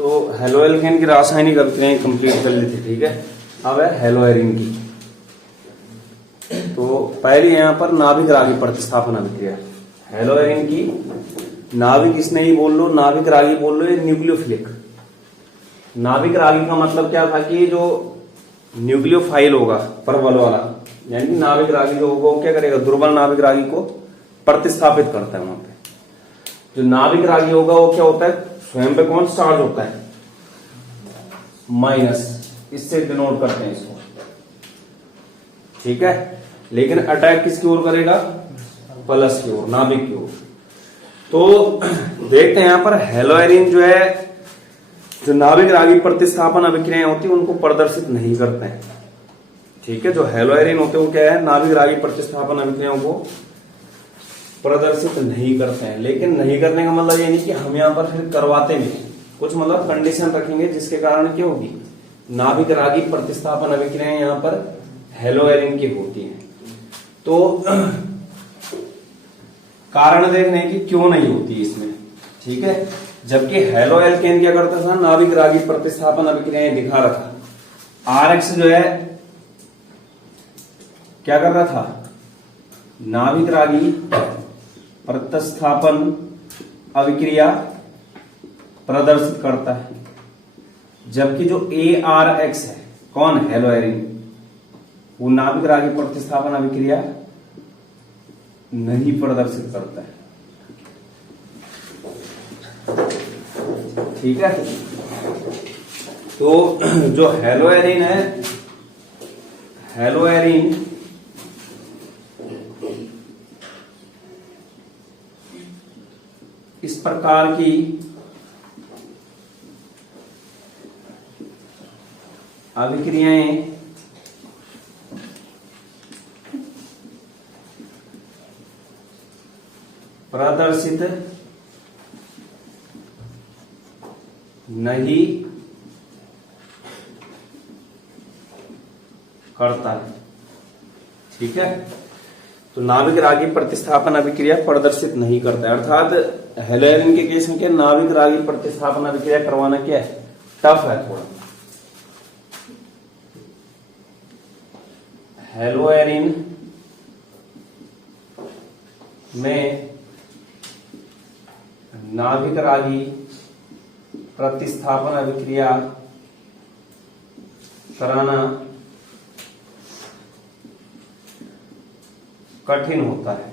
तो हेलोएल्केन की रासायनिक अभिक्रियाएं कंप्लीट कर ली थी, ठीक है। अब है हेलोएरिन की। तो पहली यहाँ पर नाभिक रागी प्रतिस्थापन अभिक्रिया, हेलोएरिन की। नाभिक इसने ही बोल लो, नाभिक रागी बोल लो, ये न्यूक्लियोफिलिक। नाभिक रागी का मतलब क्या था कि जो न्यूक्लियोफाइल होगा परबल वाला, यानी कि नाभिक रागी जो होगा वो क्या करेगा, दुर्बल नाभिक रागी को प्रतिस्थापित करता है वहां पे। जो नाभिक रागी होगा वो क्या होता है, स्वयं पे कौन चार्ज होता है, माइनस, इससे डिनोट करते हैं इसको, ठीक है। लेकिन अटैक किसकी ओर करेगा, प्लस की ओर, नाभिक की ओर। तो देखते हैं यहां पर हेलोएरिन जो है, जो नाभिक रागी प्रतिस्थापन अभिक्रियाएं होती है उनको प्रदर्शित नहीं करते हैं, ठीक है। जो हेलोएरिन होते हैं वो क्या है, नाभिक रागी प्रतिस्थापन अभिक्रियाओं को प्रदर्शित नहीं करते हैं। लेकिन नहीं करने का मतलब ये नहीं कि हम यहाँ पर फिर करवाते भी, कुछ मतलब कंडीशन रखेंगे जिसके कारण क्या होगी, नाभिक रागी प्रतिस्थापन अभिक्रियाएं यहाँ पर हेलोएरिन की होती हैं। तो कारण देखने की क्यों नहीं होती इसमें, ठीक है। जबकि हेलोएल्केन क्या करता था, नाभिक रागी प्रतिस्थापन अभिक्रियाएं दिखा रखा। आरएक्स जो है क्या कर रहा था, नाभिक रागी प्रतिस्थापन अभिक्रिया प्रदर्शित करता है। जबकि जो ARX है, कौन, हेलोएरिन, वो नाभिक रागी प्रतिस्थापन अभिक्रिया नहीं प्रदर्शित करता है, ठीक है। तो जो हेलोएरिन है, हेलोएरिन इस प्रकार की अभिक्रियाएं प्रदर्शित नहीं करता है, ठीक है। तो नाभिक रागी प्रतिस्थापन अभिक्रिया प्रदर्शित नहीं करता है, अर्थात हेलोएरिन के केस में क्या, नाभिक रागी प्रतिस्थापन अभिक्रिया करवाना क्या है, टफ है थोड़ा। हेलोएरिन में नाभिक रागी प्रतिस्थापन अभिक्रिया कराना कठिन होता है।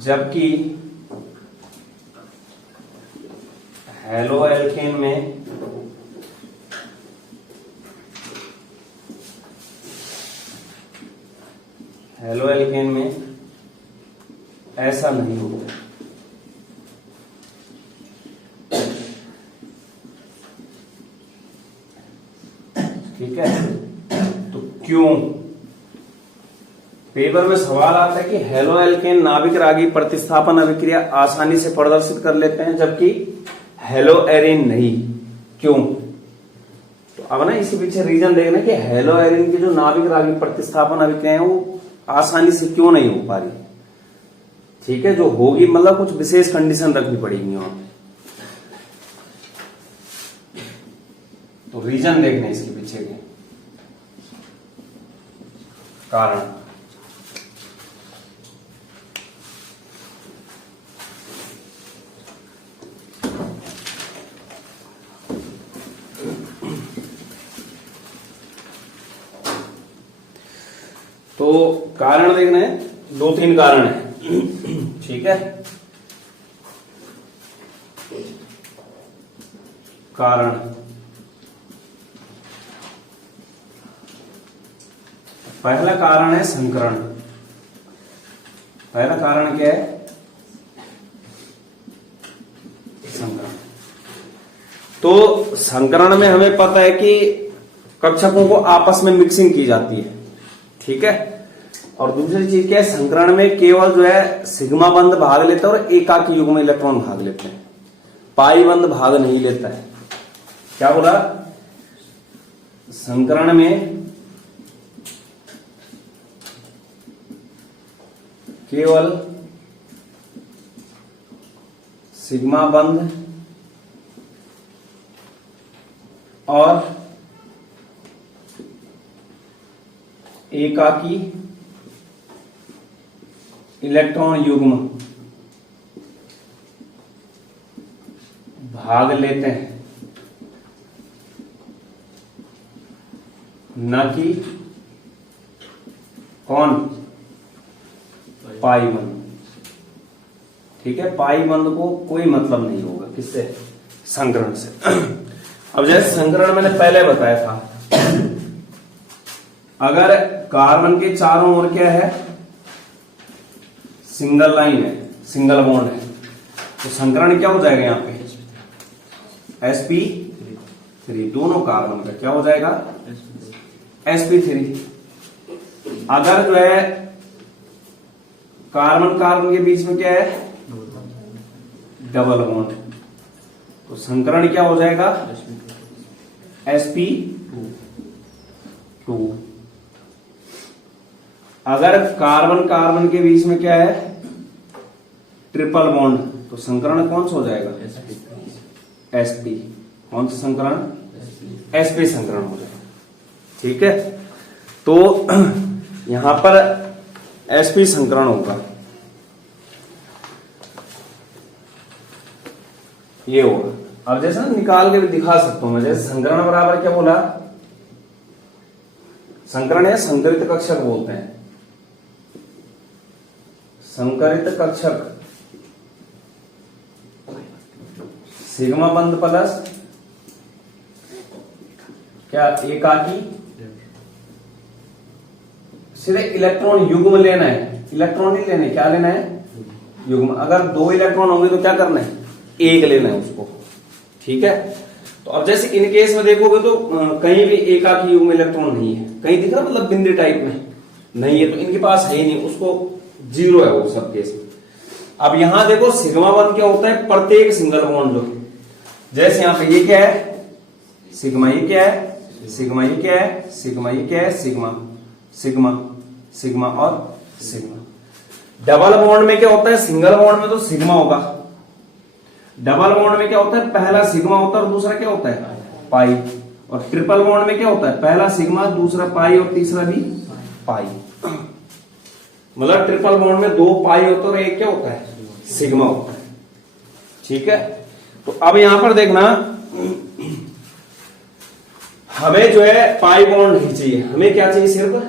जबकि हेलोएल्केन में ऐसा नहीं होता, ठीक है। तो क्यों, पेपर में सवाल आता है कि हेलोएल्केन नाभिक रागी प्रतिस्थापन अभिक्रिया आसानी से प्रदर्शित कर लेते हैं जबकि हेलोएरिन नहीं, क्यों। तो अब ना इसी पीछे रीजन देखना कि हेलोएरिन की जो नाभिक रागी प्रतिस्थापन अभिक्रिया है वो आसानी से क्यों नहीं हो पा रही, ठीक है। जो होगी मतलब कुछ विशेष कंडीशन रखनी पड़ेगी वहां पे। तो रीजन देखने इसके पीछे के कारण। तो कारण देखना है, 2-3 कारण है, ठीक है। कारण, पहला कारण है संकरण। पहला कारण क्या है, संकरण। तो संकरण में हमें पता है कि कक्षकों को आपस में मिक्सिंग की जाती है, ठीक है। और दूसरी चीज क्या है, संकरण में केवल जो है सिग्मा बंध भाग लेता है और एकाकी युग्म इलेक्ट्रॉन भाग लेते हैं, पाई बंध भाग नहीं लेता है। क्या बोला, संकरण में केवल सिग्मा बंध और एकाकी इलेक्ट्रॉन युग्म भाग लेते हैं, न कि कौन, पाई बंध। ठीक है, पाई बंध को कोई मतलब नहीं होगा किससे, संकरण से। अब जैसे संकरण मैंने पहले बताया था, अगर कार्बन के चारों ओर क्या है, सिंगल लाइन है, सिंगल बॉन्ड है, तो संकरण क्या हो जाएगा यहां पे, sp3। दोनों कार्बन का क्या हो जाएगा, sp3। अगर जो है कार्बन कार्बन के बीच में क्या है, डबल बॉन्ड, तो संकरण क्या हो जाएगा, sp2। अगर कार्बन कार्बन के बीच में क्या है, ट्रिपल बॉन्ड, तो संकरण कौन सा हो जाएगा, sp। कौन सा संकरण, sp संकरण हो जाएगा। ठीक है, तो यहां पर sp संकरण होगा, ये होगा। अब जैसे ना निकाल के भी दिखा सकता हूं मैं, जैसे संकरण बराबर क्या बोला, संकरण है संकरित कक्षक बोलते हैं, संकरित कक्षक सिग्मा बंध प्लस क्या, एकाकी, सीधे इलेक्ट्रॉन युग्म लेना है, इलेक्ट्रॉन नहीं लेने, क्या लेना है, युग्म। अगर 2 इलेक्ट्रॉन होंगे तो क्या करना है, 1 लेना है उसको। ठीक है, तो अब जैसे इन केस में देखोगे तो कहीं भी एकाकी युग्म इलेक्ट्रॉन नहीं है, कहीं दिख रहा मतलब बिंदु टाइप में नहीं है, तो इनके पास है ही नहीं, उसको 0 है वो सब केस में। अब यहां देखो सिग्मा बंध क्या होता है, प्रत्येक सिंगल बॉन्ड जो, जैसे यहां पे ये क्या है, सिग्मा, ये क्या है, सिग्मा, ये क्या है, सिग्मा, ये क्या है, सिग्मा, सिग्मा, सिग्मा और सिग्मा। डबल बॉन्ड में क्या होता है, सिंगल बॉन्ड में तो सिग्मा होगा, डबल बॉन्ड में क्या होता है, पहला सिग्मा होता है और दूसरा क्या होता है, पाई। और ट्रिपल बॉन्ड में क्या होता है, पहला सिग्मा, दूसरा पाई और तीसरा भी पाई। मतलब ट्रिपल बॉन्ड में 2 पाई होता है और एक क्या होता है, सिग्मा होता है। ठीक है, तो अब यहां पर देखना, हमें जो है पाई बॉन्ड ही चाहिए, हमें क्या चाहिए, सिर्फ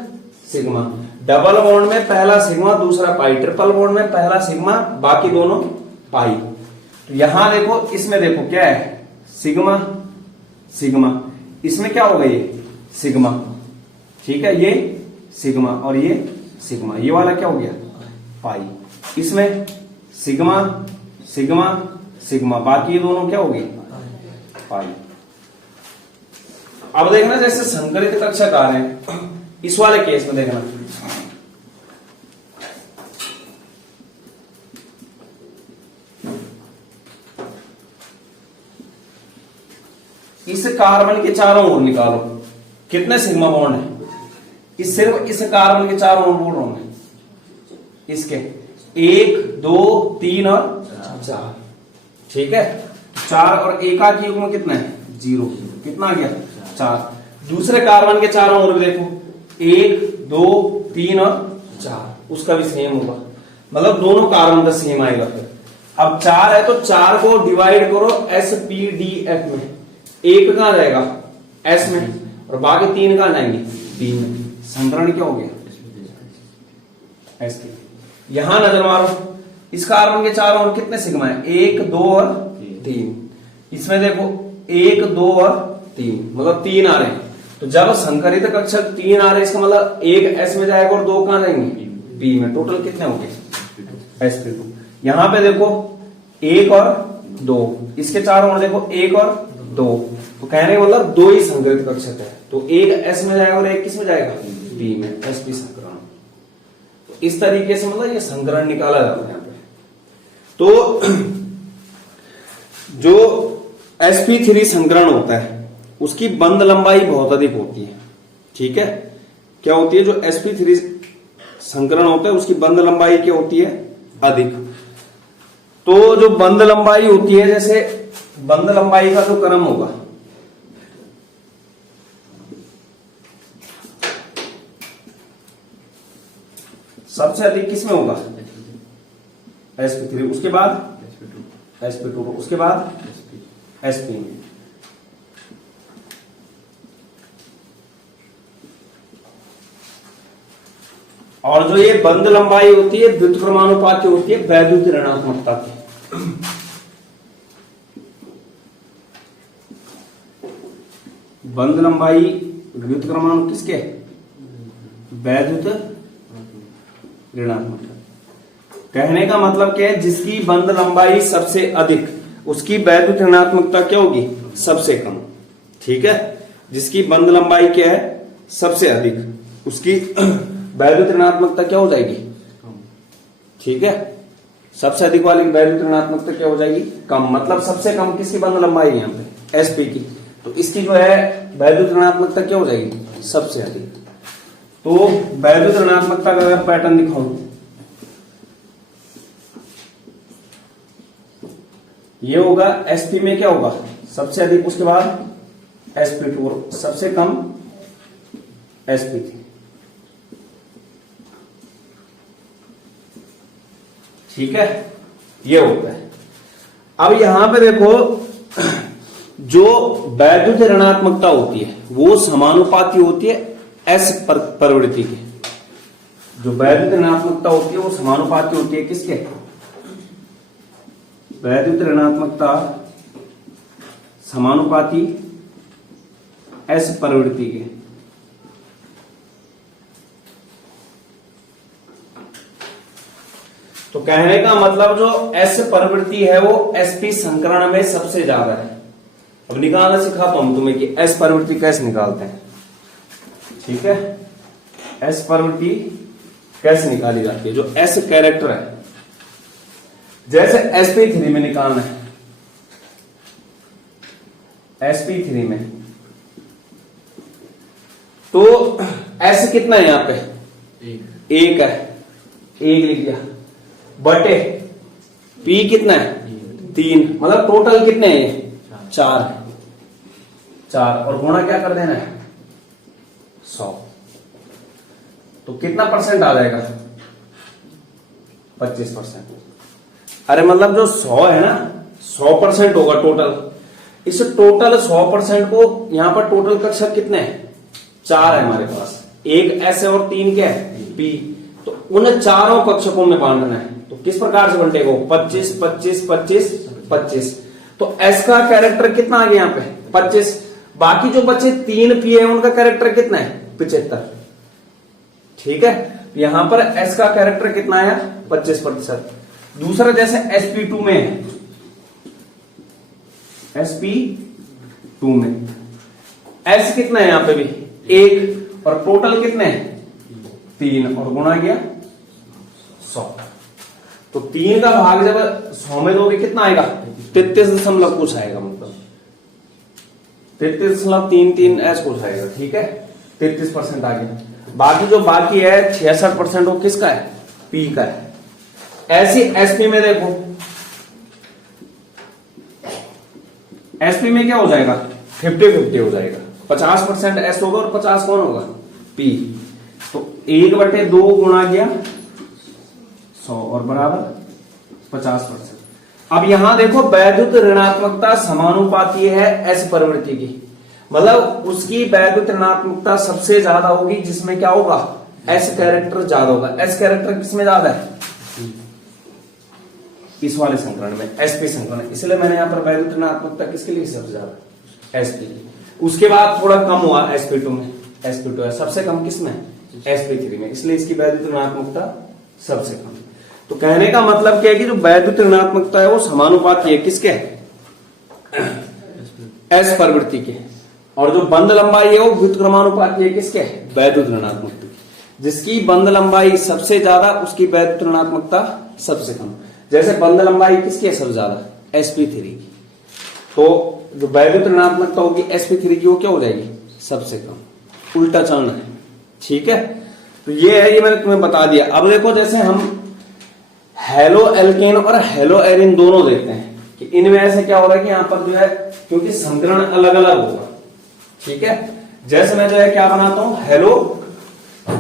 सिग्मा। डबल बॉन्ड में पहला सिग्मा, दूसरा पाई, ट्रिपल बॉन्ड में पहला सिग्मा, बाकी दोनों पाई। तो यहां देखो, इसमें देखो क्या है, सिग्मा सिग्मा, इसमें क्या होगा, ये सिग्मा। ठीक है, ये सिग्मा और ये सिग्मा, ये वाला क्या हो गया, पाई। इसमें सिग्मा सिग्मा सिग्मा, बाकी ये दोनों क्या हो गए, पाई। अब देखना जैसे संकरित कक्षक आ रहे हैं, इस वाले केस में देखना, इस कार्बन के चारों ओर निकालो कितने सिग्मा बॉन्ड है, इस सिर्फ इस कार्बन के चारों ओर बोल रहा हूं मैं, इसके 1 2 3 और 4। ठीक है, 4 और एकाकी युग्म कितना है, 0। कितना आ गया, 4। दूसरे कार्बन के चारों ओर भी देखो, 1 2 3 और 4, उसका भी सेम होगा, मतलब दोनों कार्बन का सेम आएगा। फिर अब 4 है तो 4 को डिवाइड करो SPDF में, 1 कहां जाएगा, S में, और बाकी 3 कहां जाएंगे, D में। संकरण क्या हो गया, S। यहां नजर मारो, इस कार्बन के चारों ओर कितने सिग्मा है, 1 2 और 3। इसमें देखो 1 2 और 3, मतलब 3 आ रहे हैं। तो जब संकरित कक्षक 3 आ रहे हैं, इसका मतलब 1 S में जाएगा और 2 कहां जाएंगे, B में। टोटल कितने हो गए, sp2। यहां पे देखो 1 और 2, इसके चारों ओर देखो 1 और 2, तो कहने का मतलब 2 ही संकरित कक्षक है, तो 1 S में जाएगा और 1 किस में जाएगा, B में, sp संकरण। तो इस तरीके से मतलब ये संकरण निकाला जाता है यहाँ पे। तो जो sp3 संकरण होता है उसकी बंध लंबाई बहुत अधिक होती है। ठीक है, क्या होती है, जो sp3 संकरण होता है उसकी बंध लंबाई क्या होती है, अधिक। तो जो बंद लंबाई होती है, जैसे बंद लंबाई का जो क्रम होगा, सबसे अधिक किसमें होगा? sp3, उसके बाद sp2, उसके बाद sp में। और जो ये बंद लंबाई होती है व्युत्क्रमानुपाती होती है वैद्युत ऋणात्मकता की। बंद लंबाई व्युत्क्रमानु किसके? वैद्युत ऋणात्मकता। कहने का मतलब क्या है? जिसकी बंद लंबाई सबसे अधिक उसकी वैद्युत ऋणात्मकता क्या होगी? सबसे कम। ठीक है, जिसकी बंद लंबाई क्या है? सबसे अधिक, उसकी वैद्युत ऋणात्मकता क्या हो जाएगी? ठीक है, सबसे अधिक वाली वैद्युत ऋणात्मकता क्या हो जाएगी? कम। मतलब सबसे कम किसकी बंद लंबाई है यहाँ पे? sp की। तो इसकी जो है वैद्युत ऋणात्मकता क्या हो जाएगी? सबसे अधिक। तो वैद्युत ऋणात्मकता का अगर पैटर्न दिखाऊं, ये होगा sp में क्या होगा? सबसे अधिक, उसके बाद sp2 और सबसे कम sp3। ठीक है, ये होता है। अब यहां पे देखो, जो वैद्युत ऋणात्मकता होती है वो समानुपाती होती है s प्रवृत्ति के। जो वैद्युत ऋणात्मकता होती है वो समानुपाती होती है किसके? वैद्युत ऋणात्मकता समानुपाती s प्रवृत्ति के। तो कहने का मतलब जो s प्रवृत्ति है वो sp संकरण में सबसे ज्यादा है। अब निकालना सिखाता हूं तुम्हें कि s प्रवृत्ति कैसे निकालते हैं। ठीक है, s प्रवृत्ति कैसे निकाली जाती है? जो s कैरेक्टर है, जैसे sp3 में निकालना है, sp3 में तो s कितना है यहां पे? एक है, एक लिख दिया, बटे p कितना है? 3। मतलब टोटल कितने हैं? 4 और गुणा क्या कर देना है? 100। तो कितना परसेंट आ जाएगा? 25%। अरे मतलब जो 100 है ना, 100% होगा टोटल। इस टोटल 100% को यहां पर टोटल कक्षक कितने हैं? 4 है हमारे पास, एक s है और 3 क्या है? p। तो उन चारों कक्षकों में बांटना है। तो किस प्रकार से बंटेगा? 25 25 25 25। तो s का कैरेक्टर कितना आ गया यहाँ पे? 25। बाकी जो बचे 3 p है उनका कैरेक्टर कितना है? 75। ठीक है, यहां पर s का कैरेक्टर कितना आया? 25%। दूसरा जैसे sp2 में है, sp2 में s कितना है? यहां पे भी 1 और टोटल कितने हैं? 3 और गुणा गया 100। तो 3 का भाग जब 100 में दोगे कितना आएगा? 33 कुछ आएगा, मतलब 33.33 ऐसा कुछ आएगा। ठीक है, 33% आ गया। बाकी जो बाकी है 66% वो किसका है? p का है। ऐसी sp में देखो, sp में क्या हो जाएगा? 50-50 हो जाएगा। 50% s होगा और 50 कौन होगा? p। तो 1/2 गुणा गया 100 और बराबर 50%। अब यहां देखो, वैद्युत ऋणात्मकता समानुपाती है s प्रवृत्ति की। मतलब उसकी वैद्युत ऋणात्मकता सबसे ज्यादा होगी जिसमें क्या होगा? s कैरेक्टर ज्यादा होगा। s कैरेक्टर किसमें ज्यादा है? इस वाले संकरण में, sp संकरण। इसलिए मैंने यहां पर वैद्युत ऋणात्मकता किसके लिए सबसे ज्यादा? sp। उसके बाद थोड़ा कम हुआ sp2 में, sp2 है सबसे कम किसमें? sp3 में। इसलिए इसकी वैद्युत ऋणात्मकता सबसे कम। तो कहने का मतलब क्या है कि जो वैद्युत ऋणात्मकता है वो समानुपाती है किसके? s प्रवृत्ति के। और जो बंद लंबाई है वो व्युत्क्रमानुपाती है किसके? वैद्युत ऋणात्मकता की। जिसकी बंद लंबाई सबसे ज्यादा उसकी वैद्युत ऋणात्मकता सबसे कम। जैसे बंद लंबाई किसकी है सबसे ज्यादा? sp3 की। तो जो वैद्युत ऋणात्मकता होगी sp3 की वो क्या हो जाएगी? सबसे कम। उल्टा चलना है। ठीक है, तो ये है, ये मैंने तुम्हें बता दिया। अब देखो, जैसे हम हेलो एल्केन और हेलो एरिन दोनों देखते हैं कि इनमें ऐसे क्या हो रहा है कि यहां पर जो है क्योंकि संकरण अलग अलग होगा, ठीक है। जैसे मैं जो है क्या बनाता हूं, हेलो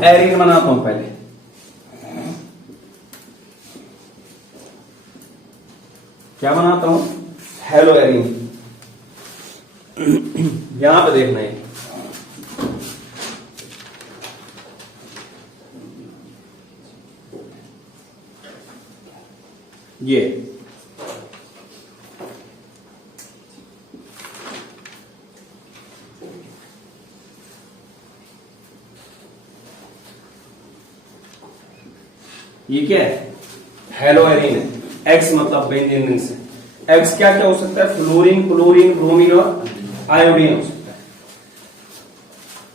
एरिन बनाता हूं पहले, क्या बनाता हूं, हेलो एरिन। यहां पे देखना है ये क्या है, हेलो एरिन है। एक्स मतलब बेंजीन रिंग से, एक्स क्या क्या हो सकता है, फ्लोरीन, क्लोरीन, ब्रोमीन और आयोडीन हो सकता है।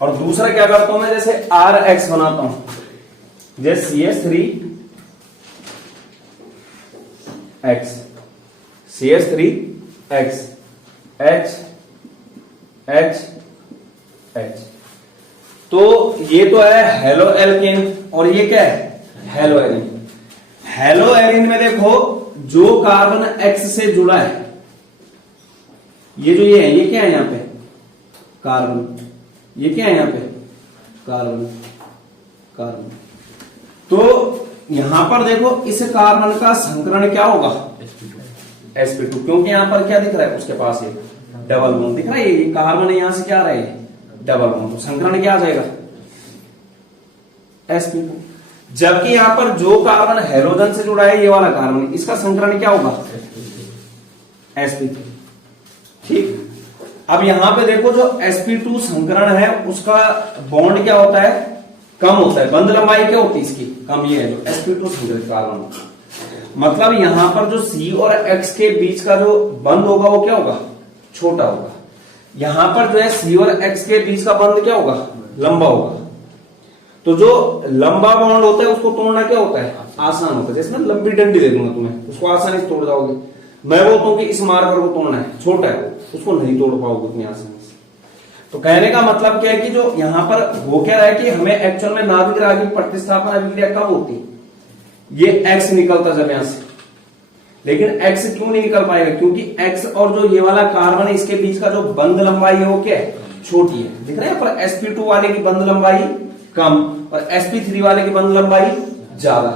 और दूसरा क्या करता हूं मैं, जैसे आर एक्स बनाता हूं, जैसे CH3 x, CH3 x, H H H। तो ये तो है हेलो एल्केन और ये क्या है, हेलो एरिन। हेलो एरिन में देखो जो कार्बन एक्स से जुड़ा है, ये जो ये है, ये क्या है यहां पे, कार्बन, ये क्या है यहां पे, कार्बन, कार्बन। तो यहां पर देखो इस कार्बन का संकरण क्या होगा, sp2, क्योंकि यहां पर क्या दिख रहा है, उसके पास एक डबल बॉन्ड दिख रहा है, ये कार्बन है, यहां से क्या आ रहा है, डबल बॉन्ड, तो संकरण क्या आ जाएगा, sp2। जबकि यहां पर जो कार्बन हेलोजन से जुड़ा है, ये वाला कार्बन, इसका संकरण क्या होगा, sp3, ठीक। अब यहां पे देखो जो sp2 संकरण है उसका बॉन्ड क्या होता है, कम होता है, बंध लंबाई क्या होती है इसकी, कम। ये है जो sp2 संकरित कार्बन, मतलब यहां पर जो C और X के बीच का जो बंध होगा वो क्या होगा, छोटा होगा। यहां पर जो है C और X के बीच का बंध क्या होगा, लंबा होगा। तो जो लंबा बॉन्ड होता है उसको तोड़ना क्या होता है, आसान होता है। जैसे मैं लंबी डंडी दे दूंगा तुम्हें, उसको आसानी से तोड़ जाओगे। मैं बोलता हूं कि इस मार्कर को तोड़ना है, छोटा है उसको नहीं तोड़ पाओगे उतनी आसानी से। तो कहने का मतलब क्या है कि जो यहां पर हो क्या रहा है कि हमें एक्चुअल में नाभिक रागिक प्रतिस्थापन अभिक्रिया कब होती है, ये एक्स निकलता जब यहां से, लेकिन एक्स क्यों नहीं निकल पाएगा, क्योंकि एक्स और जो ये वाला कार्बन है इसके बीच का जो बंध लंबाई है वो क्या है, छोटी है। दिख रहा है पर sp2 वाले की बंध लंबाई कम और sp3 वाले की बंध लंबाई ज्यादा।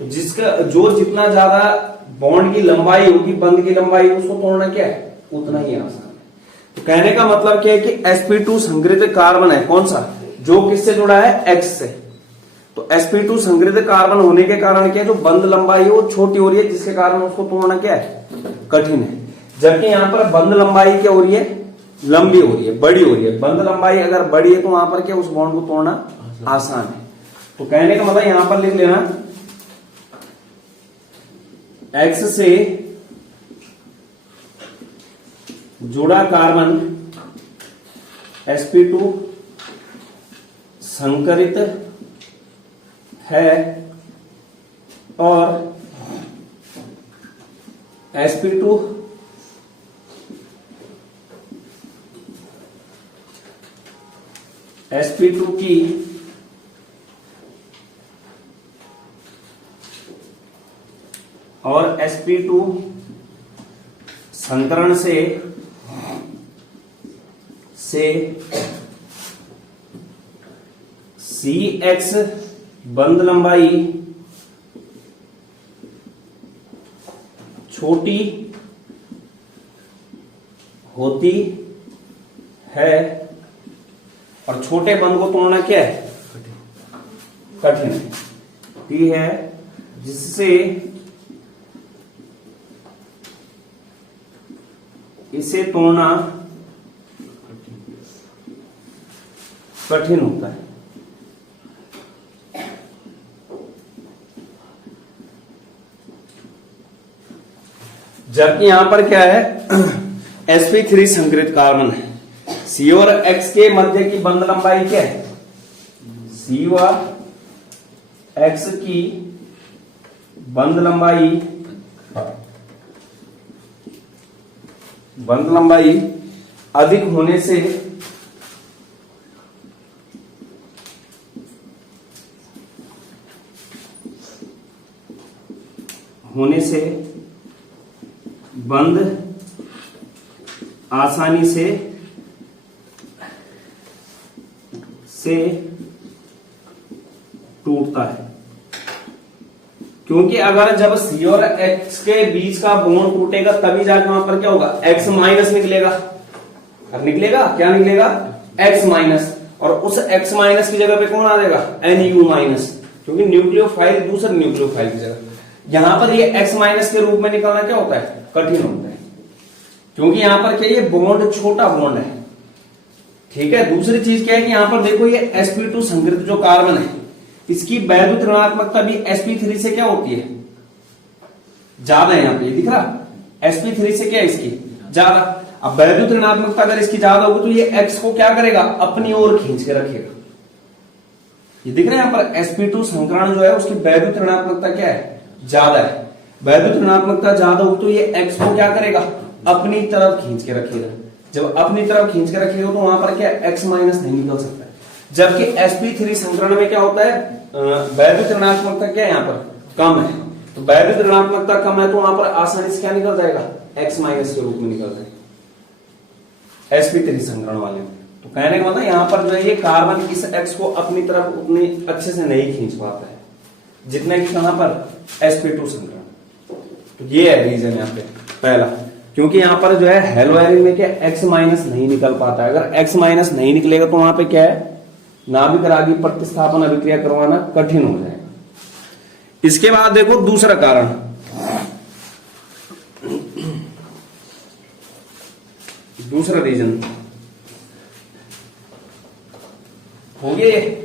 तो जिसका जो जितना ज्यादा बॉन्ड की लंबाई होगी, बंध की लंबाई, उसको तोड़ना क्या है, उतना ही आसान है। तो कहने का मतलब क्या है कि sp2 संग्रहित कार्बन है, कौन सा, जो किससे जुड़ा है, x से। तो sp2 संग्रहित कार्बन होने के कारण क्या है, जो बंध लंबाई है वो छोटी हो रही है, जिसके कारण उसको तोड़ना क्या है, कठिन है। जबकि यहां पर बंध लंबाई क्या हो रही है, लंबी हो रही है, बड़ी हो रही है। बंध लंबाई अगर बड़ी है तो वहां पर क्या, उस बॉन्ड को तोड़ना आसान है। तो कहने का मतलब यहां पर लिख लेना, एक्स से जुड़ा कार्बन sp2 संकरित है और sp2 की और sp2 संकरण से CX बंध लंबाई छोटी होती है और छोटे बंध को तोड़ना क्या है, कठिन है, जिससे इसे तोड़ना कठिन होता है। जबकि यहां पर क्या है, sp3 संकरित कार्बन है, C और X के मध्य की बंध लंबाई क्या है, C और X की बंध लंबाई अधिक होने से होने से बंध आसानी से टूटता है। क्योंकि अगर जब C और X के बीच का बॉन्ड टूटेगा तभी जाके वहां पर क्या होगा, X माइनस निकलेगा। और निकलेगा क्या निकलेगा, X माइनस, और उस X माइनस की जगह पे कौन आ जाएगा, NU माइनस, क्योंकि न्यूक्लियोफाइल दूसरे न्यूक्लियोफाइल की जगह। यहां पर ये X माइनस के रूप में निकलना क्या होता है, कठिन होता है, क्योंकि यहां पर क्या ये बॉन्ड छोटा बॉन्ड है। ठीक है, दूसरी चीज क्या है कि यहां पर देखो ये sp2 संकृत जो कार्बन है इसकी वैद्युत ऋणात्मकता भी sp3 से क्या होती है, ज्यादा है। यहां पे दिख रहा sp3 से क्या है इसकी ज्यादा। अब वैद्युत ऋणात्मकता अगर इसकी ज्यादा होगी तो ये X को क्या करेगा, अपनी ओर खींच के रखेगा। ये दिख रहा है यहां पर sp2 संकरण जो है उसकी वैद्युत ऋणात्मकता क्या है, ज्यादा है। वैद्युत ऋणात्मकता ज्यादा होगी तो ये X को क्या करेगा, अपनी तरफ खींच के रखेगा। जब अपनी तरफ खींच के रखेगा तो वहां पर क्या X माइनस नहीं निकल सकता है। जबकि sp3 संकरण में क्या होता है, वैद्युत ऋणात्मकता क्या है यहाँ पर कम है, तो वैद्युत ऋणात्मकता कम है तो वहां पर आसानी से क्या निकल जाएगा, X माइनस के रूप में निकल जाएगा sp3 संकरण वाले में। तो कहने का मतलब यहाँ पर जो है ये कार्बन इस X को अपनी तरफ उतनी अच्छे से नहीं खींच पाता है जितने कि कहां पर sp2 संकरण। तो ये है रीजन यहाँ पे पहला, क्योंकि यहां पर जो है हेलो एरिन में क्या X माइनस नहीं निकल पाता है। अगर X माइनस नहीं निकलेगा तो वहां पे क्या है, नाभिक रागी प्रतिस्थापन अभिक्रिया करवाना कठिन हो जाएगा। इसके बाद देखो दूसरा कारण, दूसरा रीजन हो गया ये।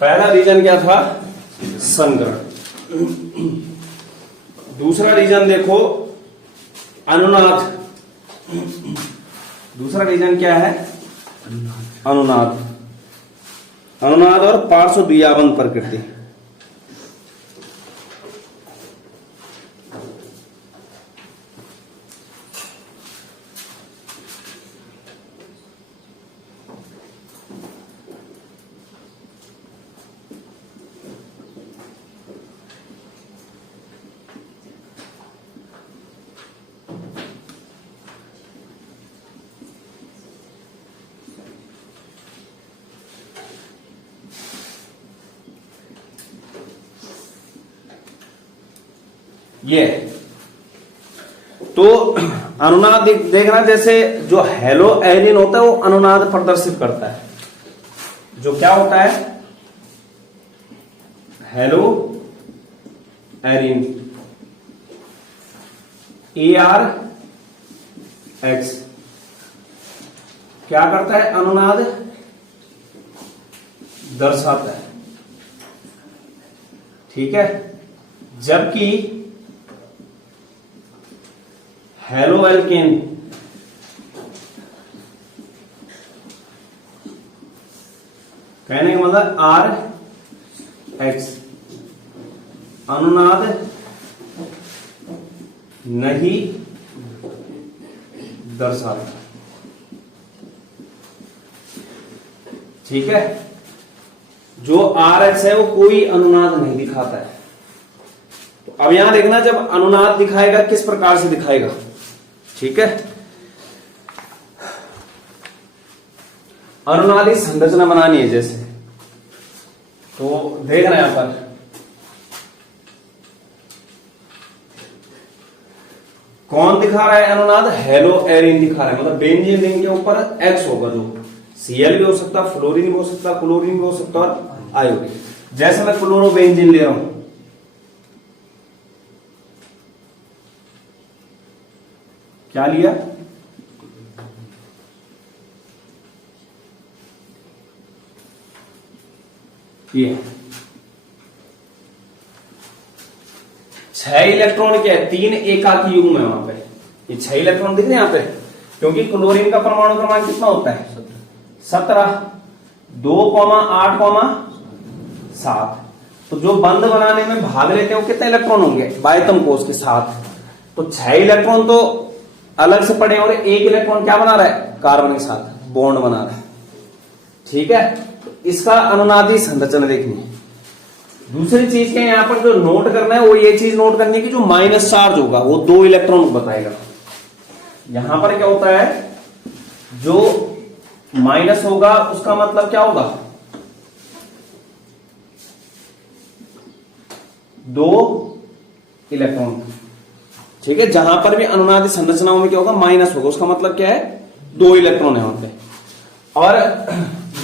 पहला रीजन क्या था, संकरण। दूसरा रीजन देखो अनुनाद। दूसरा रीजन क्या है, अनुनाद। अनुनाद और पार्श्व द्विआबंध प्रकृति। ये तो अनुनाद देखना, जैसे जो हेलो एरिन होता है वो अनुनाद प्रदर्शित करता है। जो क्या होता है, हेलो एरिन ARX क्या करता है, अनुनाद दर्शाता है। ठीक है, जबकि हेलो एल्केन कहने का मतलब RX अनुनाद नहीं दर्शाता। ठीक है, जो RX है वो कोई अनुनाद नहीं दिखाता है। तो अब यहां देखना, जब अनुनाद दिखाएगा किस प्रकार से दिखाएगा। ठीक है, अनुनादी संरचना बनानी है जैसे, तो देख रहे हैं यहां पर कौन दिखा रहा है अनुनाद, हेलो एरिन दिखा रहा है। मतलब बेंजीन रिंग के ऊपर X होगा, जो Cl भी हो सकता, फ्लोरीन भी हो सकता, क्लोरीन भी हो सकता और आयोडीन। जैसे मैं क्लोरोबेंजीन ले रहा हूं, क्या लिया, ये 6 इलेक्ट्रॉन के 3 एकाकी युग्म है वहां पे। ये 6 इलेक्ट्रॉन दिख रहे हैं यहां पे, क्योंकि क्लोरीन का परमाणु क्रमांक कितना होता है, 17, 2,8,7। तो जो बंध बनाने में भाग लेते हैं वो कितने इलेक्ट्रॉन होंगे बाह्यतम कोश के साथ? तो 6 इलेक्ट्रॉन तो अलग से पड़े और 1 इलेक्ट्रॉन क्या बना रहा है? कार्बन के साथ बॉन्ड बना रहा है। ठीक है, तो इसका अनुनादी संरचना देखनी है। दूसरी चीज क्या यहां पर जो नोट करना है वो ये चीज नोट करनी है कि जो माइनस चार्ज होगा वो 2 इलेक्ट्रॉन को बताएगा। यहां पर क्या होता है, जो माइनस होगा उसका मतलब क्या होगा? 2 इलेक्ट्रॉन। ठीक है, जहां पर भी अनुनादी संरचनाओं में क्या होगा? माइनस होगा, उसका मतलब क्या है? 2 इलेक्ट्रॉन है वहां पे। और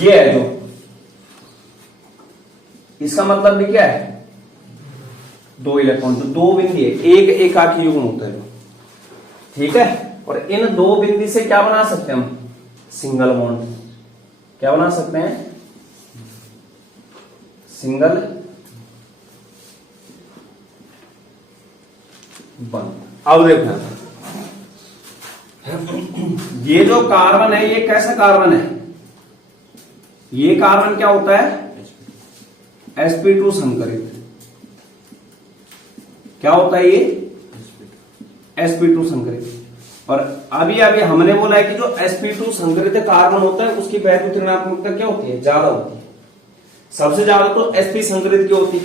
ये है जो, इसका मतलब भी क्या है? 2 इलेक्ट्रॉन। तो 2 बिंदी है, एक एकाकी युग्म होता है। ठीक है, और इन 2 बिंदी से क्या बना सकते हैं हम? Single bond. क्या बना सकते हैं? Single bond. अब देखना, ये जो कार्बन है ये कैसा कार्बन है? ये कार्बन क्या होता है? sp2 संकरित। क्या होता है ये? sp2 संकरित। और अभी हमने बोला है कि जो sp2 संकरित कार्बन होता है उसकी वैद्युत ऋणात्मकता क्या होती है? ज्यादा होती है। सबसे ज्यादा तो sp संकरित की होती है,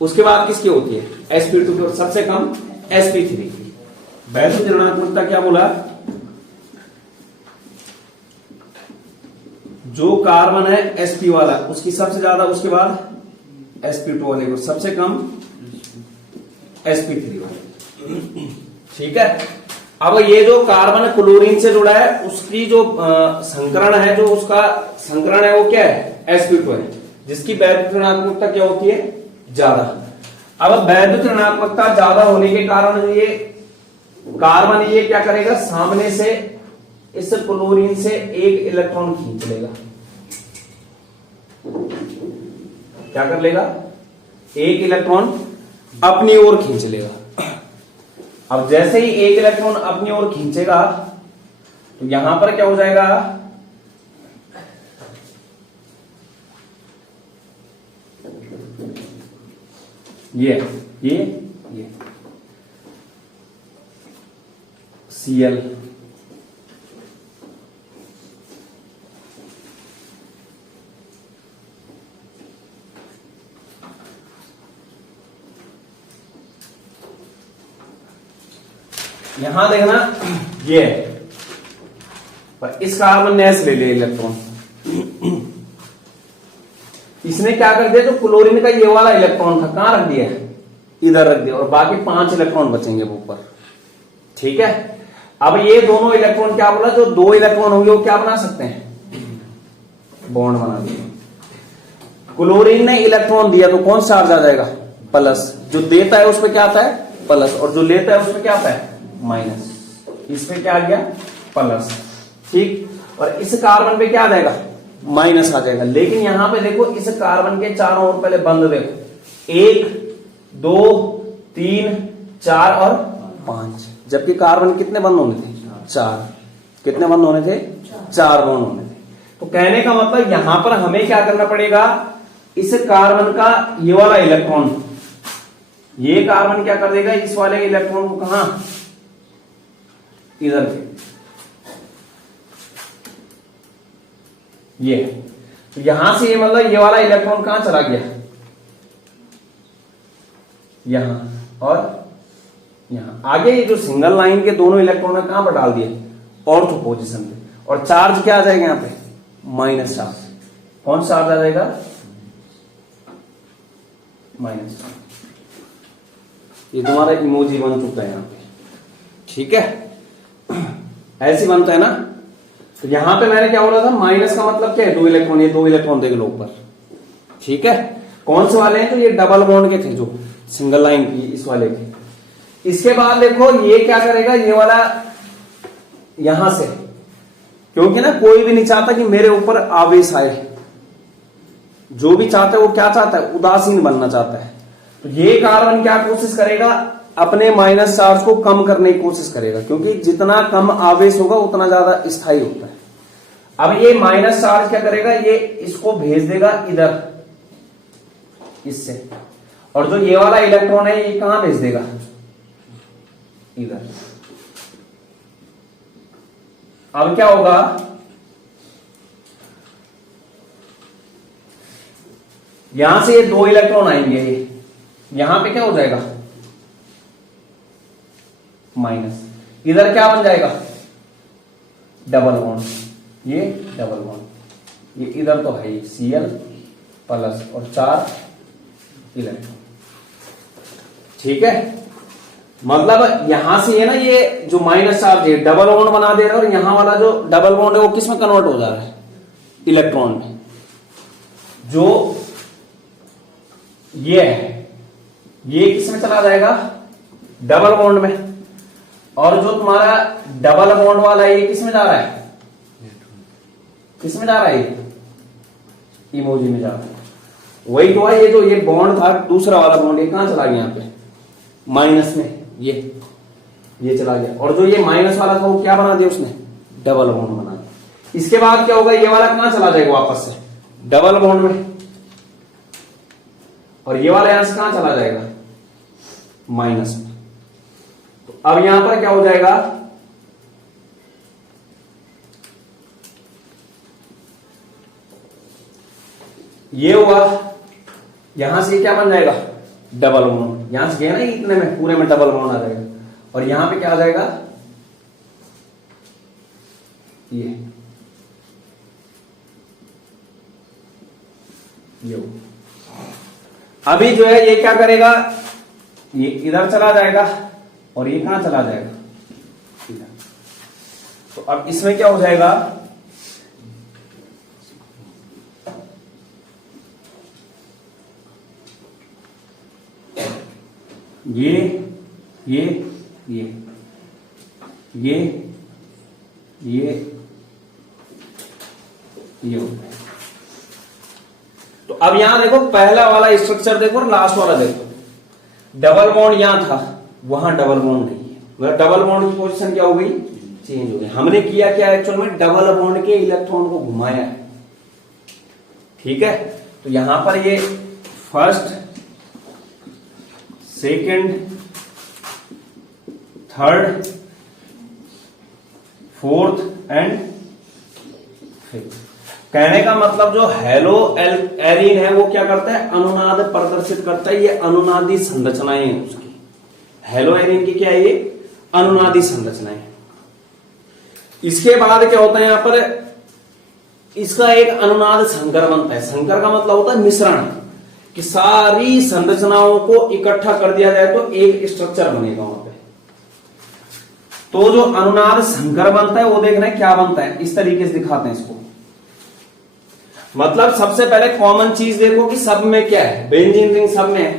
उसके बाद किसकी होती है? sp2 की, सबसे कम sp3 की। वैद्युत ऋणात्मकता क्या बोला? जो कार्बन है sp वाला उसकी सबसे ज्यादा, उसके बाद sp2 वाले को, सबसे कम sp3 वाले। ठीक है, अब ये जो कार्बन क्लोरीन से जुड़ा है उसकी जो संकरण है, जो उसका संकरण है वो क्या है? sp2 है, जिसकी वैद्युत ऋणात्मकता क्या होती है? ज्यादा। अब वैद्युत ऋणात्मकता ज्यादा होने के कारण ये कार्बन ये क्या करेगा? सामने से इस क्लोरीन से 1 इलेक्ट्रॉन खींच लेगा। क्या कर लेगा? 1 इलेक्ट्रॉन अपनी ओर खींच लेगा। अब जैसे ही 1 इलेक्ट्रॉन अपनी ओर खींचेगा तो यहां पर क्या हो जाएगा? ये Cl यहां देखना, ये पर इस कार्बन ने ले लिया इलेक्ट्रॉन, इसने क्या कर दिया? जो क्लोरीन का ये वाला इलेक्ट्रॉन था कहां रख दिया? इधर रख दिया, और बाकी 5 इलेक्ट्रॉन बचेंगे वो ऊपर। ठीक है, अब ये दोनों इलेक्ट्रॉन क्या बोला? जो 2 इलेक्ट्रॉन होंगे वो क्या बना सकते हैं? बॉन्ड बना दिया। क्लोरीन ने इलेक्ट्रॉन दिया तो कौन सा चार्ज आ जाएगा? प्लस। जो देता है उसमें क्या आता है? प्लस। और जो लेता है उसमें क्या आता है? माइनस। इसमें क्या आ गया? प्लस। ठीक, और इस कार्बन पे क्या आ जाएगा? माइनस आ जाएगा। लेकिन यहां पे देखो, इस कार्बन के चारों ओर पहले बंध देखो, 1 2 3 4 और 5, जबकि कार्बन कितने बंद होने थे? 4। कितने बंद होने थे? 4 बंद होने थे। तो कहने का मतलब यहां पर हमें क्या करना पड़ेगा? इस कार्बन का ये वाला इलेक्ट्रॉन, ये कार्बन क्या कर देगा? इस वाले इलेक्ट्रॉन को कहां? इधर पे। ये तो यहां से ये मतलब ये वाला इलेक्ट्रॉन कहां चला गया? यहां और यहां। आगे ये जो सिंगल लाइन के दोनों इलेक्ट्रॉन है कहां पर डाल दिए? ऑर्थो पोजीशन पे। और चार्ज क्या आ जाएगा यहां पे? Minus charge. कौन सा चार्ज आ जाएगा? Minus charge. ये तुम्हारा इमोजी बन चुका है यहां पे। ठीक है, ऐसे बनता है ना। तो यहां पे मैंने क्या बोला था? माइनस का मतलब क्या है? 2 इलेक्ट्रॉन। ये 2 इलेक्ट्रॉन देख लो ऊपर। ठीक है, कौन से वाले हैं? तो ये डबल बॉन्ड के थे, जो सिंगल लाइन की इस वाले के। इसके बाद देखो ये क्या करेगा? ये वाला यहां से, क्योंकि ना कोई भी नहीं चाहता कि मेरे ऊपर आवेश आए। जो भी चाहता है वो क्या चाहता है? उदासीन बनना चाहता है। तो ये कार्बन क्या कोशिश करेगा? अपने माइनस चार्ज को कम करने की कोशिश करेगा, क्योंकि जितना कम आवेश होगा उतना ज्यादा स्थायी होता है। अब ये माइनस चार्ज क्या करेगा, ये इसको भेज देगा इधर इससे, और जो ये वाला इलेक्ट्रॉन है ये कहां भेज देगा, इधर। अब क्या होगा, यहां से ये 2 इलेक्ट्रॉन आएंगे, यहां पे क्या हो जाएगा माइनस, इधर क्या बन जाएगा डबल बॉन्ड, ये डबल बॉन्ड, ये इधर तो है Cl प्लस और 4 इलेक्ट्रॉन। ठीक है, मतलब यहां से है ना, ये जो माइनस चार्ज है डबल बॉन्ड बना दे रहा है, और यहां वाला जो डबल बॉन्ड है वो किस में कन्वर्ट हो जा रहा है, इलेक्ट्रॉन में। जो ये है ये किस में चला जाएगा, डबल बॉन्ड में, और जो तुम्हारा डबल बॉन्ड वाला है ये किस में जा रहा है, किस में जा रहा है, ये इमोजी में जा रहा है। वही तो है, ये जो ये बॉन्ड था दूसरा वाला बॉन्ड, ये कहां चला गया, यहां पे माइनस में, ये चला गया, और जो ये माइनस वाला था वो क्या बना दिया उसने, डबल बॉन्ड बना दिया। इसके बाद क्या होगा, ये वाला कहां चला जाएगा वापस से डबल बॉन्ड में, और ये वाला यहां से कहां चला जाएगा माइनस में। तो अब यहां पर क्या हो जाएगा, ये हुआ, यहां से क्या बन जाएगा डबल बॉन्ड, यहां से गया ना इतने में पूरे में डबल बॉन्ड आ जाएगा, और यहां पे क्या आ जाएगा ये अभी जो है ये क्या करेगा, ये इधर चला जाएगा और ये कहां चला जाएगा इधर। तो अब इसमें क्या हो जाएगा, ये ये ये ये ये हो गया। तो अब यहां देखो, पहला वाला स्ट्रक्चर देखो और लास्ट वाला देखो, डबल बॉन्ड यहां था, वहां डबल बॉन्ड नहीं है, मतलब डबल बॉन्ड की पोजीशन क्या हो गई, चेंज हो गई। हमने किया क्या एक्चुअल में, डबल बॉन्ड के इलेक्ट्रॉन को घुमाया है। ठीक है, तो यहां पर ये first, second, third, fourth and fifth. कहने का मतलब जो हेलो एरीन है वो क्या करता है, अनुनाद प्रदर्शित करता है, ये अनुनादी संरचनाएं हैं उसकी। हेलो एरीन की क्या है, ये अनुनादी संरचनाएं। इसके बाद क्या होता है, यहां पर इसका एक अनुनाद संकर बनता है। संकर का मतलब होता है मिश्रण, कि सारी संरचनाओं को इकट्ठा कर दिया जाए तो एक स्ट्रक्चर बनेगा वहां पे। तो जो अनुनाद संकर बनता है वो देखना है क्या बनता है, इस तरीके से दिखाते हैं इसको। मतलब सबसे पहले कॉमन चीज देखो कि सब में क्या है, बेंजीन रिंग सब में है,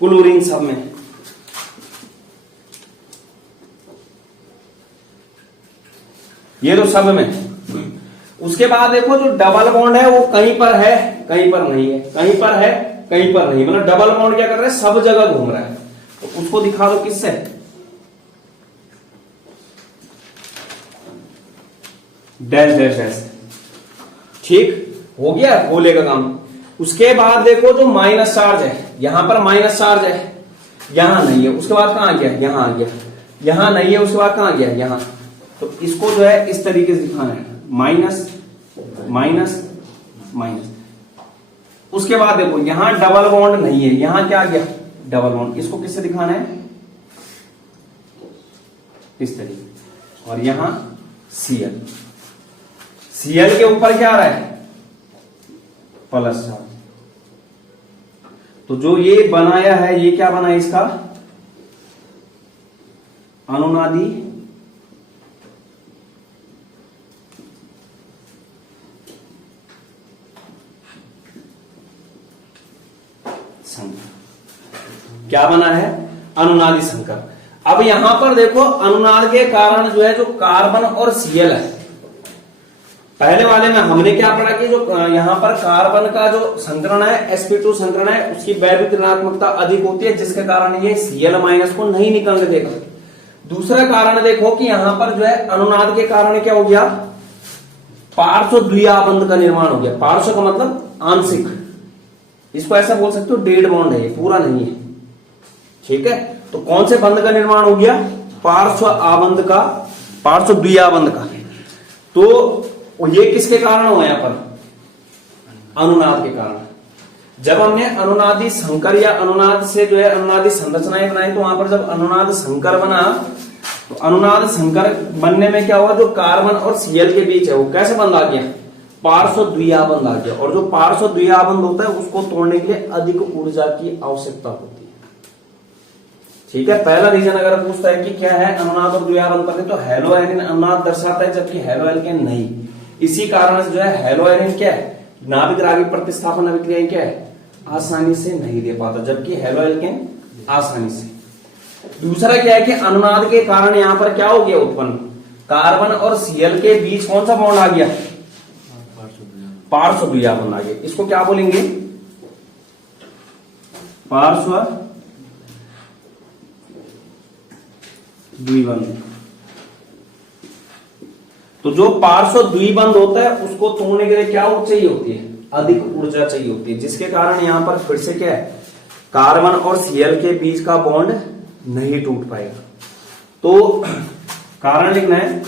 क्लोरीन सब में है। ये तो सब में। उसके बाद देखो जो डबल बॉन्ड है वो कहीं पर है कहीं पर नहीं है, कहीं पर है कहीं पर नहीं, मतलब डबल बॉन्ड क्या कर रहा है, सब जगह घूम रहा है। तो उसको दिखा दो किससे, डैश डैश डैश। ठीक हो गया, गोले का काम। उसके बाद देखो जो माइनस चार्ज है, यहां पर माइनस चार्ज है, यहां नहीं है, उसके बाद कहां आ गया, यहां आ गया, यहां नहीं है, उसके बाद कहां आ गया, यहां। तो इसको जो है इस तरीके से दिखाना है, माइनस माइनस माइनस। उसके बाद देखो यहां डबल बॉन्ड नहीं है, यहां क्या आ गया डबल बॉन्ड, इसको किससे दिखाना है, इस तरीके। और यहां Cl, Cl के ऊपर क्या आ रहा है, प्लस चार्ज। तो जो ये बनाया है, ये क्या बना है इसका, अनुनादी संकर। क्या बना है, अनुनादी संकर। अब यहां पर देखो अनुनाद के कारण जो है, जो कार्बन और Cl है, पहले वाले में हमने क्या पढ़ा कि जो यहां पर कार्बन का जो संकरण है, sp2 संकरण है, उसकी वैद्युत ऋणात्मकता अधिक होती है, जिसके कारण ये Cl माइनस को नहीं निकलने देगा। दूसरा कारण देखो कि यहां पर जो है अनुनाद के कारण क्या हो गया, पार्श्व द्विआबंध का निर्माण हो गया। पार्श्व का मतलब आंशिक, इसको ऐसा बोल सकते हो डेड बॉन्ड है, ये पूरा नहीं है, ठीक है। तो कौन से बंध का निर्माण हो गया? पार्श्व आबंध का, पार्श्व द्विआबंध का। तो ये किसके कारण हुआ? यहां पर अनुनाद के कारण। जब हमने अनुनादी संकर या अनुनाद से जो है अनुनादी संरचनाएं बनाई, तो वहां पर जब अनुनाद संकर बना, तो अनुनाद संकर बनने में क्या हुआ? जो कार्बन और सीएल के बीच है वो कैसे बंध आ गया? पार्श्व द्विआबंध आ गया। और जो पार्श्व द्विआबंध होता है उसको तोड़ने के लिए अधिक ऊर्जा की आवश्यकता होती है, ठीक है। पहला रीजन अगर पूछता है कि क्या है अनुनाद और द्विआबंध पर, तो हेलो एरिन अनुनाद दर्शाता है जबकि हेलो एल्केन नहीं। इसी कारण से जो है हेलो एरिन क्या है? नाभिक रागी प्रतिस्थापन अभिक्रियाएं क्या है? आसानी से नहीं दे पाता, जबकि हेलो एल्केन आसानी से। दूसरा क्या है कि अनुनाद के कारण यहां पर क्या हो गया उत्पन्न? कार्बन और सीएल के बीच कौन सा बॉन्ड आ गया? पार्श्व द्विआबंध आ गया। इसको क्या बोलेंगे? पार्श्व द्विबंध। तो जो पार्श्व द्विबंध होता है उसको तोड़ने के लिए क्या चाहिए होती है? अधिक ऊर्जा चाहिए होती है, जिसके कारण यहां पर फिर से क्या है? कार्बन और सीएल के बीच का बॉन्ड नहीं टूट पाएगा। तो कारण लिखना है,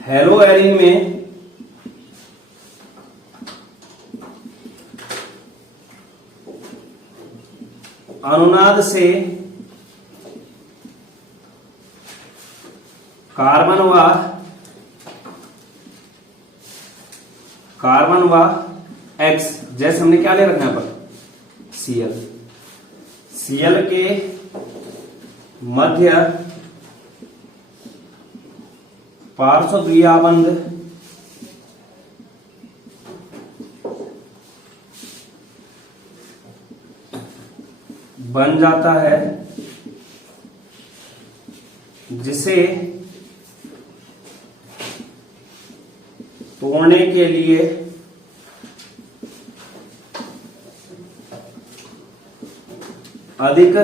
हेलो एरिन में अनुनाद से कार्बन व एक्स, जैसे हमने क्या ले रखना है पर सीएल के मध्य पार्श्व द्विआबंध बन जाता है, जिसे तोड़ने के लिए अधिक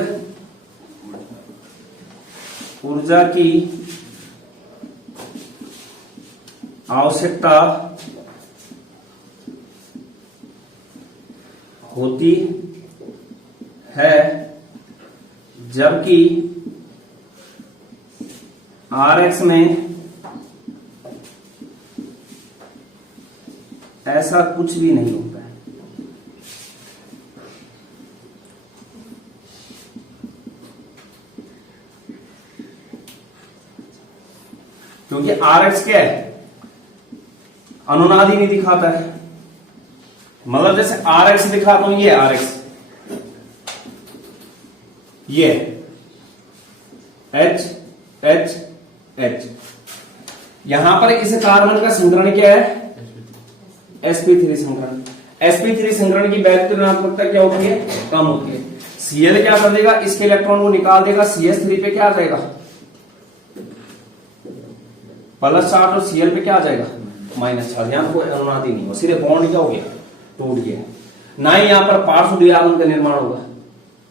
ऊर्जा की आवश्यकता होती है, जबकि आरएक्स में ऐसा कुछ भी नहीं होता है। क्योंकि आरएक्स क्या है? अनुनाद ही नहीं दिखाता है। मतलब जैसे आरएक्स दिखाता हूं, ये आरएक्स, ये एच एच एच। यहां पर इस कार्बन का संकरण क्या है? sp3 संकरण। sp3 संकरण की बैक ऋणात्मकता क्या होती है? कम होती है। Cl क्या कर देगा? इसके इलेक्ट्रॉन को निकाल देगा, CH3 पे क्या आ जाएगा? प्लस चार्ज, और Cl पे क्या आ जाएगा? Minus charge. यहां कोई अनुनाद ही नहीं हो, सिर्फ बॉन्ड क्या हो गया? टूट गया। ना ही यहां पर पार्श्व द्विआबंध का निर्माण होगा,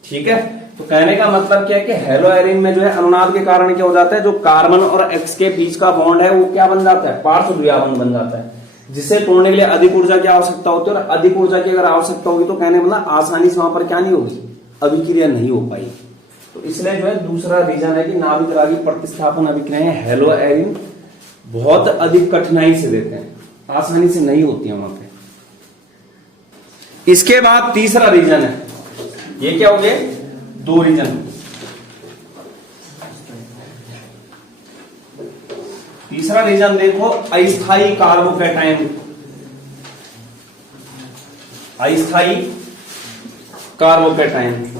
ठीक है। तो कहने का मतलब क्या है कि हेलो एरिन में जो है अनुनाद के कारण क्या हो जाता है? जो कार्बन और एक्स के बीच का बॉन्ड है वो क्या बन जाता है? पार्श्व द्विआबंध बन जाता है, जिसे तोड़ने के लिए अधिक ऊर्जा की आवश्यकता होती है। और अधिक ऊर्जा की अगर आवश्यकता होगी तो कहने मतलब आसानी से वहां पर क्या नहीं होगी? अभिक्रिया नहीं हो पाई। तो इसलिए जो है दूसरा रीजन है कि नाभिक रागी प्रतिस्थापन अभिक्रियाएं हेलो एरिन बहुत अधिक कठिनाई से देते हैं, आसानी से नहीं होती है वहां पे। इसके बाद तीसरा रीजन है, ये क्या हो गए? दो रीजन। तीसरा रीजन देखो, अस्थायी कार्बोकैटायन। अस्थायी कार्बोकैटायन।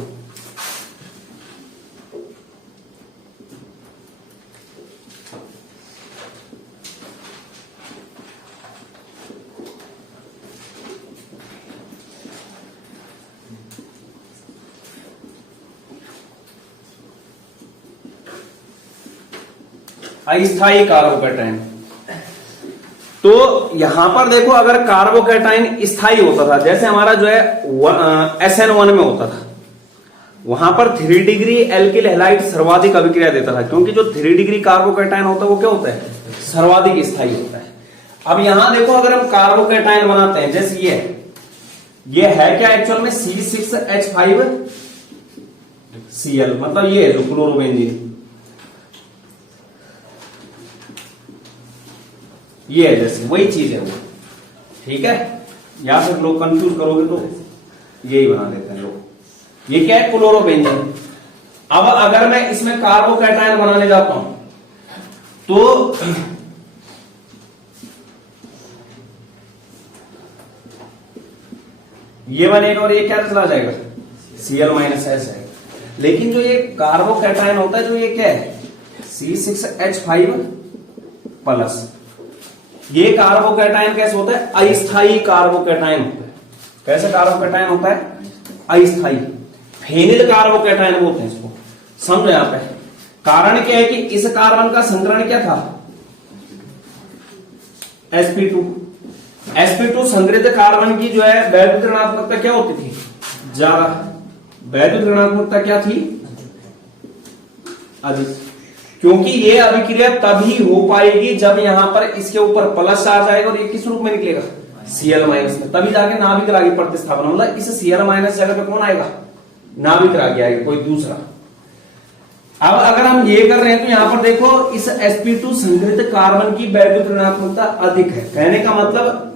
अस्थायी कार्बोकैटायन। तो यहां पर देखो, अगर कार्बोकैटायन स्थायी होता था, जैसे हमारा जो है SN1 में होता था, वहां पर 3 डिग्री एल्किल हैलाइड सर्वाधिक अभिक्रिया देता था, क्योंकि जो 3 डिग्री कार्बोकैटायन होता है वो क्या होता है, सर्वाधिक स्थायी होता है। अब यहां देखो, अगर हम कार्बोकैटायन बनाते हैं, जैसे ये है क्या एक्चुअल में C6H5Cl, मतलब ये है जो क्लोरोबेंजीन, ये है जैसे वही चीज है वो, ठीक है। या फिर लोग कंफ्यूज करोगे तो यही बना देते हैं लोग, ये क्या है, क्लोरोबेंजीन। अब अगर मैं इसमें कार्बोकैटायन बनाने जाता हूं तो ये बनेगा और ये क्या चला जाएगा, Cl-S है। लेकिन जो ये कार्बोकैटायन होता है, जो ये क्या है, C6H5+, ये कार्बोकैटायन कैसे होता है, अस्थायी कार्बोकैटायन होता है। कैसे कार्बोकैटायन होता है, अस्थायी, फेनिल कार्बोकैटायन बोलते हैं इसको, समझो यहां पे। कारण क्या है कि इस कार्बन का संकरण क्या था, sp2 संग्रहित कार्बन की जो है वैद्युत ऋणात्मकता क्या होती थी, ज्यादा। वैद्युत ऋणात्मकता क्या थी, अधिक, क्योंकि ये अभिक्रिया तभी हो पाएगी जब यहां पर इसके ऊपर प्लस चार्ज आएगा और ये किस रूप में निकलेगा, Cl- में, तभी जाके नाभिक रागी प्रतिस्थापन, मतलब इस Cl- जगह पे कौन आएगा, नाभिक रागी आएगा, कोई दूसरा। अब अगर हम ये कर रहे हैं तो यहां पर देखो, इस sp2 संग्रहित कार्बन की वैद्युत ऋणात्मकता अधिक है। कहने का मतलब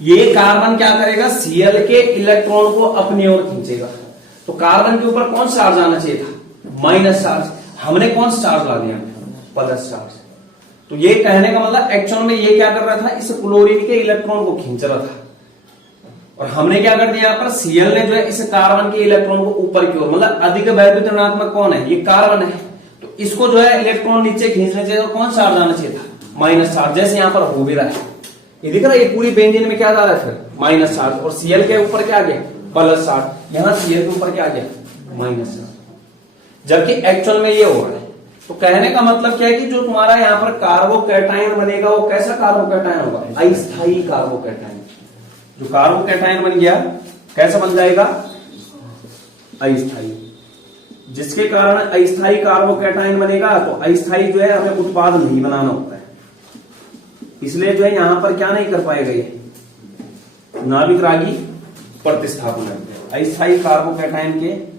ये कार्बन क्या करेगा, Cl के इलेक्ट्रॉन को अपनी ओर खींचेगा। तो कार्बन के ऊपर कौन सा चार्ज आना चाहिए था, माइनस चार्ज, हमने कौन सा चार्ज ला दिया, प्लस चार्ज। तो ये कहने का मतलब एक्चुअल में ये क्या कर रहा था, इस क्लोरीन के इलेक्ट्रॉन को खींच रहा था, और हमने क्या कर दिया, यहाँ पर Cl ने जो है इस कार्बन के इलेक्ट्रॉन को ऊपर की ओर, मतलब अधिक वैद्युत ऋणात्मक कौन है, ये कार्बन है, तो इसको जो है इलेक्ट्रॉन नीचे खींचने चाहिए, तो कौन चार्ज आना चाहिए था, माइनस चार्ज, जैसे यहाँ पर हो भी रहा है। ये दिख रहा है, ये पूरी बेंजीन में क्या जा रहा है फिर, माइनस चार्ज, और Cl के ऊपर क्या आ गया, प्लस चार्ज, यहाँ Cl के ऊपर क्या आ गया, माइनस चार्ज, जबकि एक्चुअल में ये हो रहा है। तो कहने का मतलब क्या है कि जो तुम्हारा यहाँ पर कार्बोकैटायन बनेगा वो कैसा कार्बोकैटायन होगा, अस्थायी कार्बोकैटायन। जो कार्बोकैटायन बन गया कैसा बन जाएगा, अस्थायी, जिसके कारण अस्थायी कार्बोकैटायन बनेगा। तो अस्थायी जो है हमें उत्पाद नहीं बनाना होता है, इसलिए जो है यहां पर क्या नहीं कर पाएगा, ये नाभिक रागी प्रतिस्थापन अस्थायी कार्बोकैटायन के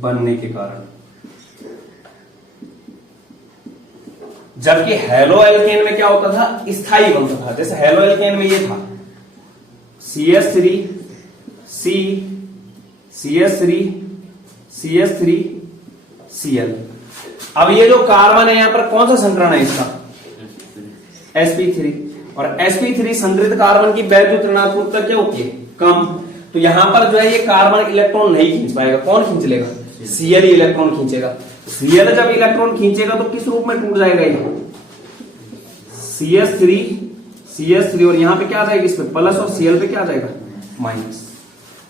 बनने के कारण। जबकि हेलो एल्केन में क्या होता था, स्थायी बनता था। जैसे हेलो एल्केन में ये था CH3 C CH3 CH3 Cl। अब ये जो कार्बन है यहां पर कौन सा संकरण है इसका, sp3, और sp3 संग्रहित कार्बन की वैद्युत ऋणात्मकता क्या होती है, कम। तो यहां पर जो है ये कार्बन इलेक्ट्रॉन नहीं खींच पाएगा, कौन खींच लेगा, Cl इलेक्ट्रॉन खींचेगा। Cl जब इलेक्ट्रॉन खींचेगा तो किस रूप में टूट जाएगा ये, CH3 और यहां पे क्या आ जाएगा, इस पे प्लस और Cl पे क्या आ जाएगा, माइनस।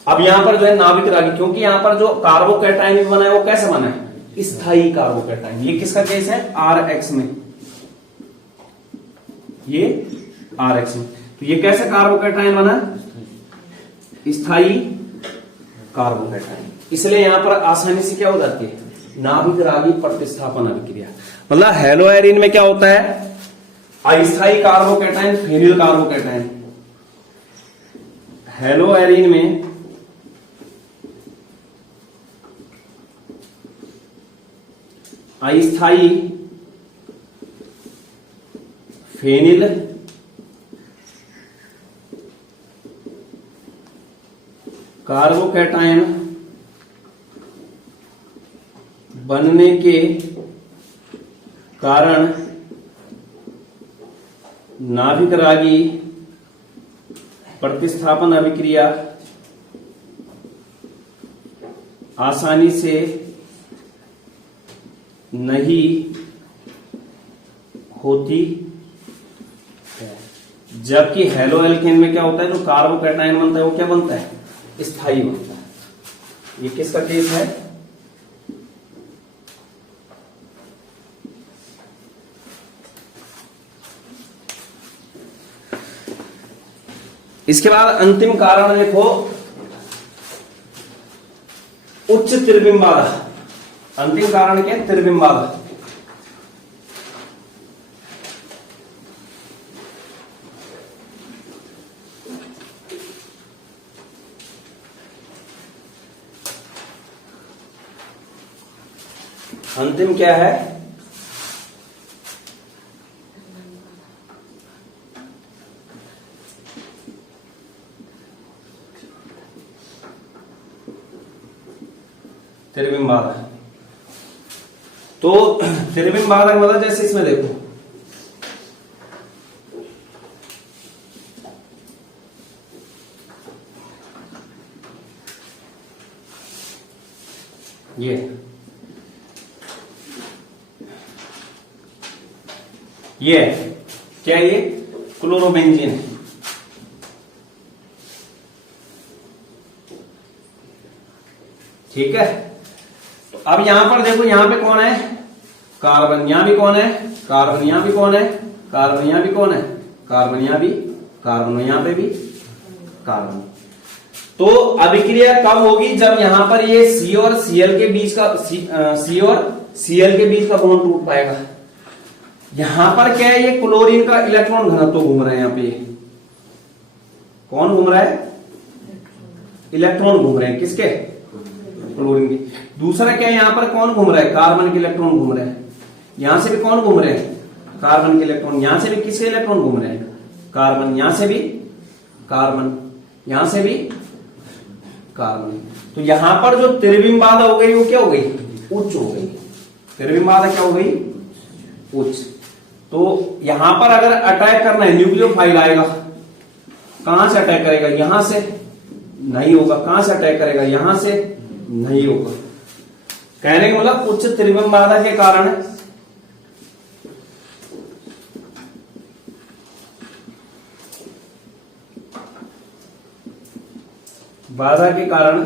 अब यहां पर जो है नाभिक रागी, क्योंकि यहां पर जो कार्बोकैटायन बना है वो कैसा बना है, स्थायी कार्बोकैटायन। ये किसका केस है, RX में, ये RX में। तो ये कैसे कार्बोकैटायन बना, स्थायी कार्बोकैटायन, इसलिए यहां पर आसानी से क्या हो जाती है, नाभिक रागी प्रतिस्थापन अभिक्रिया। मतलब हेलो एरिन में क्या होता है, अस्थायी carbocation phenyl carbocation. Haloarene में अस्थायी फेनिल कार्बोकैटायन बनने के कारण नाभिक रागी प्रतिस्थापन अभिक्रिया आसानी से नहीं होती है। जबकि हेलो एल्केन में क्या होता है, जो कार्बोकैटायन बनता है वो क्या बनता है, स्थायी बनता है। ये किसका केस है, इसके बाद अंतिम कारण देखो, उच्च त्रिविम बाधा। अंतिम कारण क्या है? त्रिविम बाधा। अंतिम क्या है? त्रिविम बाधा। तो त्रिविम बाधा मतलब जैसे इसमें देखो, ये क्या, ये क्लोरोबेंजीन है। ठीक है। तो अब यहां पर देखो, यहां पे कौन है? कार्बन। यहां भी कौन है? कार्बन। यहां भी कौन है? कार्बन। यहां भी कौन है? कार्बन। यहां भी कार्बन। यहां पे भी कार्बन। तो अभिक्रिया कब होगी? जब यहां पर ये सी और सीएल के बीच का सी और सीएल के बीच का बॉन्ड टूट पाएगा। यहां पर क्या है? ये क्लोरीन का इलेक्ट्रॉन घनत्व घूम रहा है। यहां पे कौन घूम रहा है? इलेक्ट्रॉन घूम रहे हैं। किसके? क्लोरीन के। दूसरा क्या है? यहां पर कौन घूम रहा है? कार्बन के इलेक्ट्रॉन घूम रहे हैं। यहां से भी कौन घूम रहे हैं? कार्बन के इलेक्ट्रॉन। यहां से भी किसके इलेक्ट्रॉन घूम रहे हैं? कार्बन। यहां से भी कार्बन। यहां से भी कार्बन। तो यहां पर जो त्रिविम बाधा हो गई वो क्या हो गई? उच्च हो गई। त्रिविम बाधा क्या हो गई? उच्च। तो यहां पर अगर अटैक करना है, न्यूक्लियोफाइल आएगा, कहां से अटैक करेगा? यहां से नहीं होगा। कहां से अटैक करेगा? यहां से नहीं होगा। कहने का मतलब उच्च त्रिविम बाधा के कारण बाधा के कारण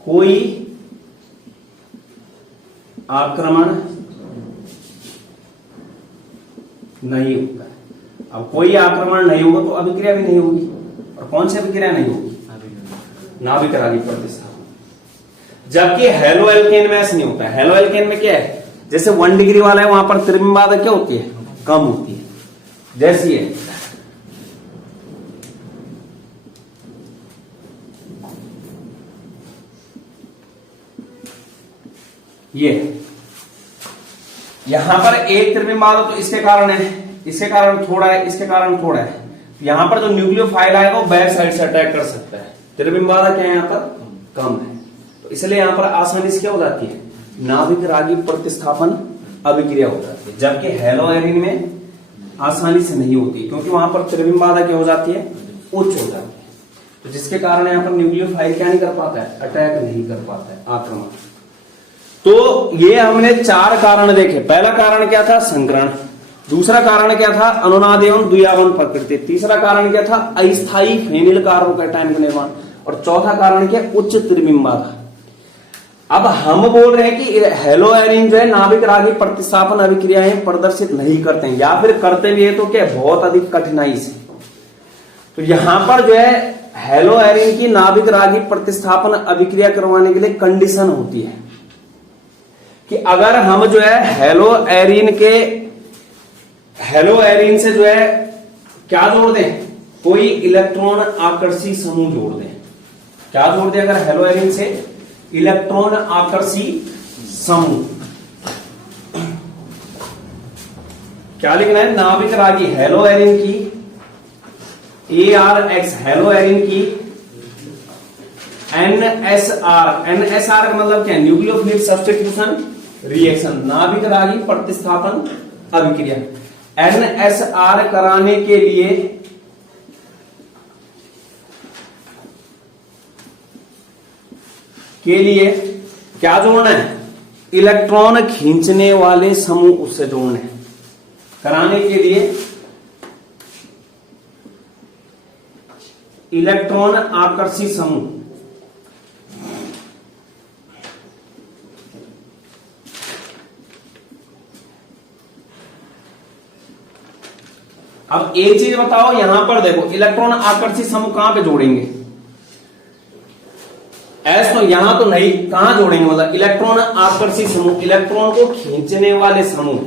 कोई आक्रमण नहीं होता है। अब कोई आक्रमण नहीं होगा तो अभिक्रिया भी नहीं होगी। और कौन सी अभिक्रिया नहीं होगी? नाभिक रागी प्रतिस्थापन। जबकि हेलो एल्केन में ऐसा नहीं होता है। हेलो एल्केन में क्या है? जैसे 1 डिग्री वाला है, वहां पर त्रिविम बाधा क्या होती है? कम होती है। जैसी है ये, यहां पर एक त्रिविम बाधा तो इसके कारण है, इसके कारण थोड़ा है, इसके कारण थोड़ा है। यहां पर जो न्यूक्लियोफाइल आएगा वो बैक साइड से अटैक कर सकता है। त्रिविम बाधा क्या है? यहां पर कम है। तो इसलिए यहां पर आसानी से क्या हो जाती है? नाभिक रागी प्रतिस्थापन अभिक्रिया हो जाती है। जबकि हेलो एरिन में आसानी से नहीं होती, क्योंकि वहां पर त्रिविम बाधा क्या हो जाती है? उच्च हो जाती है। तो जिसके कारण यहां पर न्यूक्लियोफाइल क्या नहीं कर पाता है? अटैक नहीं कर पाता है, आक्रमण। तो ये हमने 4 कारण देखे। पहला कारण क्या था? संकरण। दूसरा कारण क्या था? अनुनाद एवं द्विआवन प्रकृति। तीसरा कारण क्या था? अस्थायी फेनिल कार्बोकैटायन का निर्माण। और चौथा कारण क्या? उच्च त्रिविम बाधा। अब हम बोल रहे हैं कि हेलो एरिन जो है नाभिक रागी प्रतिस्थापन अभिक्रियाएं प्रदर्शित नहीं करते हैं, या फिर करते भी है तो क्या? बहुत अधिक कठिनाई से। तो यहां पर जो है हेलो एरिन की नाभिक रागी प्रतिस्थापन अभिक्रिया करवाने के लिए कंडीशन होती है कि अगर हम जो है हेलो एरिन से जो है क्या जोड़ दें? कोई इलेक्ट्रॉन आकर्षी समूह जोड़ दें। क्या जोड़ दें? अगर हेलो एरिन से इलेक्ट्रॉन आकर्षी समूह। क्या लिखना है? नाभिक रागी हेलो एरिन की ARX, हेलो एरिन की NSR। NSR का मतलब क्या है? न्यूक्लियोफिलिक सब्स्टिट्यूशन रिएक्शन, नाभिक रागी प्रतिस्थापन अभिक्रिया। NSR कराने के लिए क्या जोड़ना है? इलेक्ट्रॉन खींचने वाले समूह उससे जोड़ने हैं। कराने के लिए इलेक्ट्रॉन आकर्षी समूह। अब एक चीज बताओ, यहां पर देखो इलेक्ट्रॉन आकर्षी समूह कहां पे जोड़ेंगे? एस तो यहां तो नहीं, कहां जोड़ेंगे, मतलब इलेक्ट्रॉन आकर्षी समूह, इलेक्ट्रॉन को खींचने वाले समूह,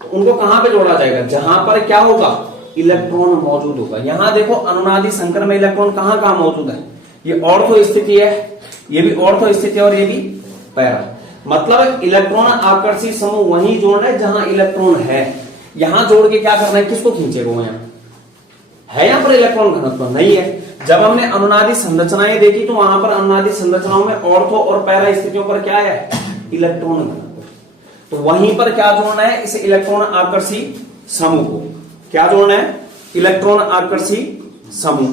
तो उनको कहां पे जोड़ा जाएगा, जहां पर क्या होगा, इलेक्ट्रॉन मौजूद होगा। यहां देखो अनुनादी संकर में इलेक्ट्रॉन कहां कहां मौजूद है, ये ऑर्थो स्थिति है, ये भी ऑर्थो स्थिति है और ये भी पैरा, मतलब इलेक्ट्रॉन आकर्षी समूह वहीं जोड़ना है जहां इलेक्ट्रॉन है। यहां जोड़ के क्या करना है, किसको खींचेगा, वो यहां है, यहां पर इलेक्ट्रॉन घनत्व नहीं है। जब हमने अनुनादी संरचनाएं देखी तो वहां पर अनुनादी संरचनाओं में ऑर्थो और पैरा स्थितियों पर क्या है, इलेक्ट्रॉन घनत्व, तो वहीं पर क्या जोड़ना है, इसे इलेक्ट्रॉन आकर्षी समूह को क्या जोड़ना है, इलेक्ट्रॉन आकर्षी समूह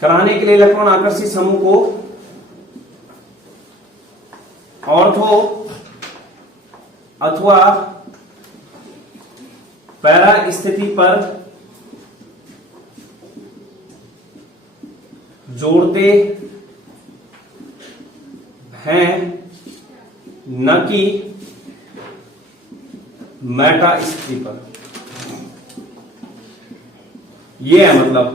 कराने के लिए इलेक्ट्रॉन आकर्षी समूह को ऑर्थो अथवा पैरा स्थिति पर जोड़ते हैं, न कि मेटा स्थिति पर। यह है मतलब,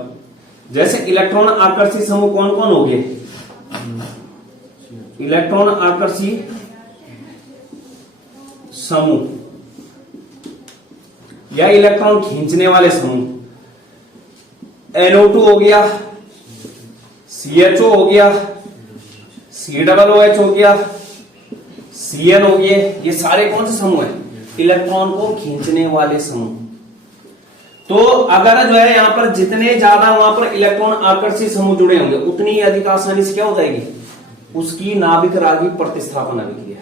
जैसे इलेक्ट्रॉन आकर्षी समूह कौन कौन हो गए, इलेक्ट्रॉन आकर्षी समूह या इलेक्ट्रॉन खींचने वाले समूह, NO2 हो गया, CHO हो गया, COOH हो गया, Cl हो गए, ये सारे कौन से समूह हैं, इलेक्ट्रॉन को खींचने वाले समूह। तो अगर जो है यहां पर जितने ज्यादा वहां पर इलेक्ट्रॉन आकर्षी समूह जुड़े होंगे उतनी अधिक आसानी से क्या हो जाएगी, उसकी नाभिक रागी प्रतिस्थापन अभिक्रिया।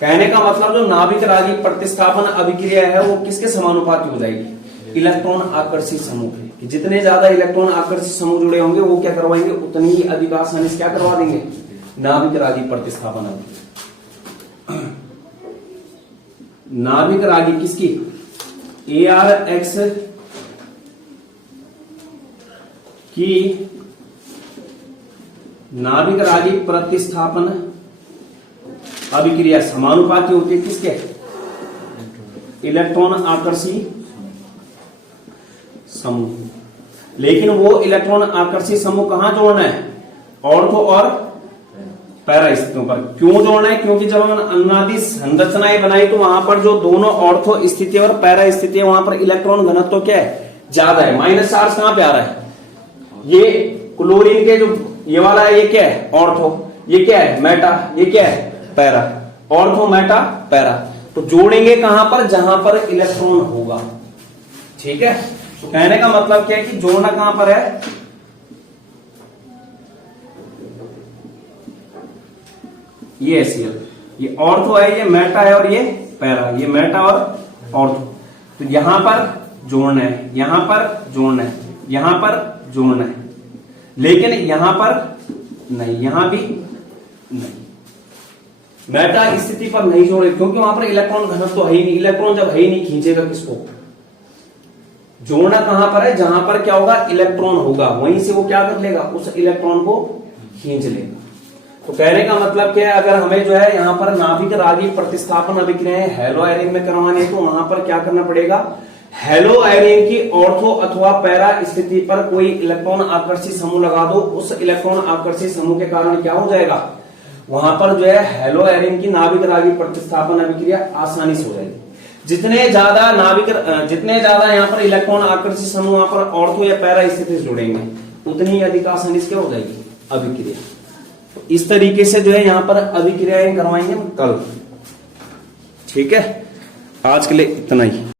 कहने का मतलब जो नाभिक रागी प्रतिस्थापन अभिक्रिया है वो किसके समानुपाती हो जाएगी, इलेक्ट्रॉन आकर्षी समूह के, कि जितने ज्यादा इलेक्ट्रॉन आकर्षी समूह जुड़े होंगे वो क्या करवाएंगे, उतनी ही अधिक आसानी से क्या करवा देंगे, नाभिक रागी प्रतिस्थापन अभिक्रिया। नाभिक रागी किसकी, ARX की नाभिक रागी प्रतिस्थापन अभिक्रिया समानुपाती होती है किसके, इलेक्ट्रॉन आकर्षी समूह। लेकिन वो इलेक्ट्रॉन आकर्षी समूह कहां जोड़ना है, ऑर्थो और पैरा स्थितियों पर। क्यों जोड़ना है, क्योंकि जब हमने अनुनादी संरचनाएं बनाई तो वहां पर जो दोनों ऑर्थो स्थिति और पैरा स्थिति है वहां पर इलेक्ट्रॉन घनत्व क्या है, ज्यादा है। माइनस चार्ज कहां पे आ रहा है, ये क्लोरीन के जो ये वाला है ये क्या है, ऑर्थो, ये क्या है मेटा, ये क्या है पैरा, ऑर्थो मेटा पैरा। तो जोड़ेंगे कहां पर, जहां पर इलेक्ट्रॉन होगा, ठीक है। तो कहने का मतलब क्या है कि जोड़ना कहां पर है, ये Cl, ये ऑर्थो है, ये मेटा है और ये पैरा, ये मेटा और ऑर्थो। तो यहां पर जोड़ना है, यहां पर जोड़ना है, यहां पर जोड़ना है, लेकिन यहां पर नहीं, यहां भी नहीं, मेटा स्थिति पर नहीं जोड़े, क्योंकि वहां पर इलेक्ट्रॉन घनत्व तो है ही नहीं। इलेक्ट्रॉन जब है ही नहीं खींचेगा किसको, जोड़ना कहां पर है, जहां पर क्या होगा, इलेक्ट्रॉन होगा, वहीं से वो क्या कर लेगा, उस इलेक्ट्रॉन को खींच लेगा। तो कहने का मतलब क्या है, अगर हमें जो है यहां पर नाभिक रागी प्रतिस्थापन अभिक्रियाएं हेलो एरिन में करवानी है तो वहां पर क्या करना पड़ेगा, हेलो एरिन की ऑर्थो अथवा पैरा स्थिति पर कोई इलेक्ट्रॉन आकर्षी समूह लगा दो, उस इलेक्ट्रॉन आकर्षी समूह के कारण क्या हो जाएगा, वहां पर जो है हेलो एरिन की नाभिक रागी प्रतिस्थापन अभिक्रिया आसानी से हो जाएगी। जितने ज्यादा यहाँ पर इलेक्ट्रॉन आकर्षी समूह वहां पर ऑर्थो या पैरा स्थिति से जुड़ेंगे उतनी अधिक आसानी से क्या हो जाएगी, अभिक्रिया। तो इस तरीके से जो है यहाँ पर अभिक्रियाएं करवाएंगे कल, ठीक है। आज के लिए इतना ही।